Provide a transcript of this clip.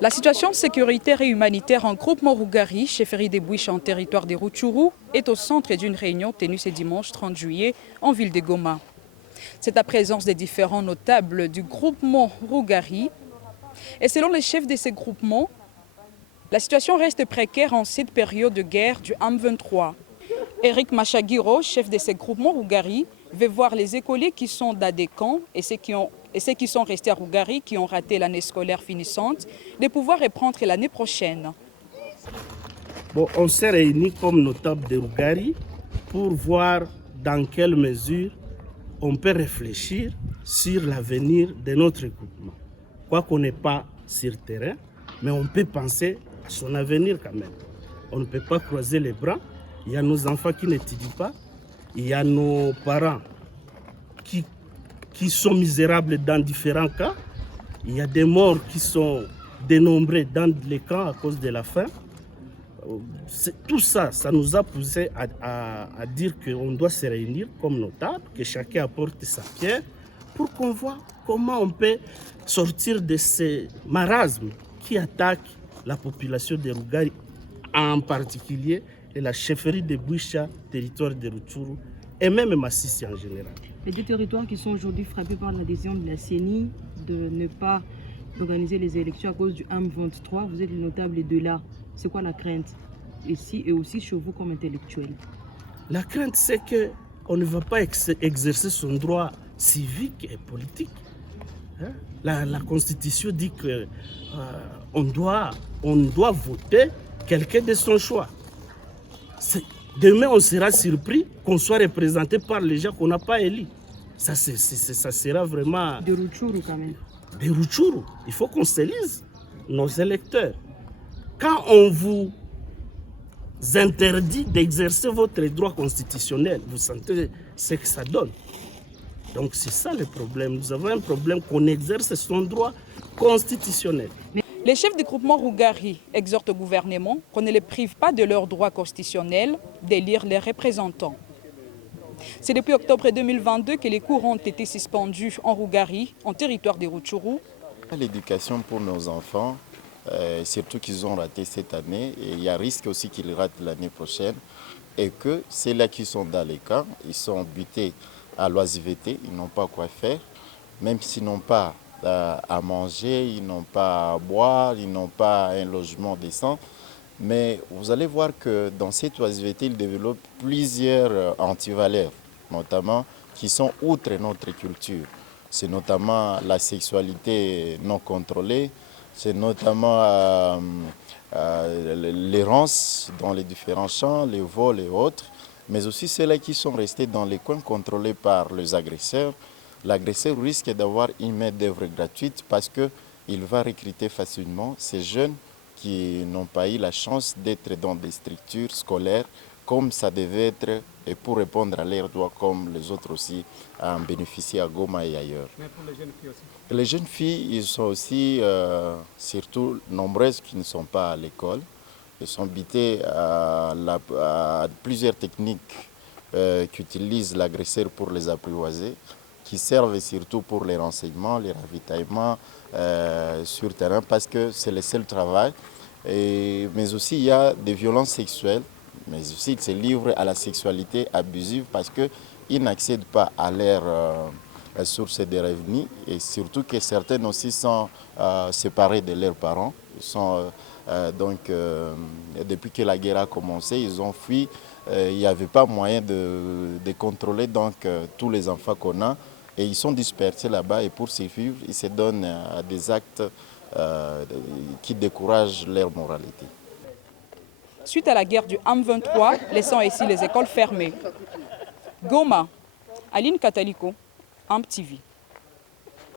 La situation sécuritaire et humanitaire en groupement Rougari, chefferie des Bouiches en territoire des Rutshuru, est au centre d'une réunion tenue ce dimanche 30 juillet en ville de Goma. C'est la présence des différents notables du groupement Rougari. Et selon les chefs de ces groupements, la situation reste précaire en cette période de guerre du M23. Eric Machagiro, chef de ces groupements Rougari, veut voir les écoliers qui sont dans des camps et ceux qui sont restés à Rougari, qui ont raté l'année scolaire finissante, de pouvoir reprendre l'année prochaine. Bon, on s'est réunis comme notables de Rougari pour voir dans quelle mesure on peut réfléchir sur l'avenir de notre groupement. Quoi qu'on n'est pas sur terrain, mais on peut penser à son avenir quand même. On ne peut pas croiser les bras. Il y a nos enfants qui n'étudient pas. Il y a nos parents qui sont misérables dans différents cas. Il y a des morts qui sont dénombrés dans les camps à cause de la faim. Tout ça, ça nous a poussé à dire qu'on doit se réunir comme notables, que chacun apporte sa pierre pour qu'on voit comment on peut sortir de ces marasmes qui attaquent la population de Rougari, en particulier et la chefferie de Bouicha, territoire de Rutshuru, et même Massissi en général. Les deux territoires qui sont aujourd'hui frappés par la décision de la CENI de ne pas organiser les élections à cause du M23, vous êtes les notables de là. C'est quoi la crainte ici et aussi chez vous comme intellectuel? La crainte, c'est qu'on ne va pas exercer son droit civique et politique. La Constitution dit qu'on doit voter quelqu'un de son choix. Demain, on sera surpris qu'on soit représenté par les gens qu'on n'a pas élus. Ça sera vraiment... De Rutshuru quand même. De Rutshuru. Il faut qu'on s'élise, nos électeurs. Quand on vous interdit d'exercer votre droit constitutionnel, vous sentez ce que ça donne. Donc c'est ça le problème. Nous avons un problème qu'on exerce son droit constitutionnel. Les chefs du groupement Rougari exhortent au gouvernement qu'on ne les prive pas de leur droit constitutionnel d'élire les représentants. C'est depuis octobre 2022 que les cours ont été suspendus en Rougari, en territoire des Rutshuru. L'éducation pour nos enfants, surtout qu'ils ont raté cette année, et il y a risque aussi qu'ils ratent l'année prochaine, et que ceux-là qui sont dans les camps, ils sont butés à l'oisiveté, ils n'ont pas quoi faire, même s'ils n'ont pas à manger, ils n'ont pas à boire, ils n'ont pas un logement décent. Mais vous allez voir que dans cette oisiveté, ils développent plusieurs antivaleurs, notamment qui sont outre notre culture. C'est notamment la sexualité non contrôlée, c'est notamment l'errance dans les différents champs, les vols et autres, mais aussi ceux-là qui sont restés dans les coins contrôlés par les agresseurs. L'agresseur risque d'avoir une main-d'œuvre gratuite parce qu'il va recruter facilement ces jeunes qui n'ont pas eu la chance d'être dans des structures scolaires comme ça devait être et pour répondre à leurs droits comme les autres aussi en bénéficient à Goma et ailleurs. Mais pour les jeunes filles aussi? Les jeunes filles, ils sont aussi surtout nombreuses qui ne sont pas à l'école. Ils sont habitués à plusieurs techniques qu'utilise l'agresseur pour les apprivoiser, qui servent surtout pour les renseignements, les ravitaillements sur terrain parce que c'est le seul travail. Mais aussi il y a des violences sexuelles, mais aussi ils se livrent à la sexualité abusive parce qu'ils n'accèdent pas à leur source de revenus et surtout que certaines aussi sont séparées de leurs parents. Ils sont, depuis que la guerre a commencé, ils ont fui. Il n'y avait pas moyen de contrôler donc, tous les enfants qu'on a. Et ils sont dispersés là-bas et pour survivre, ils se donnent à des actes qui découragent leur moralité. Suite à la guerre du M23, laissant ici les écoles fermées. Goma, Aline Kataliko, AMTV.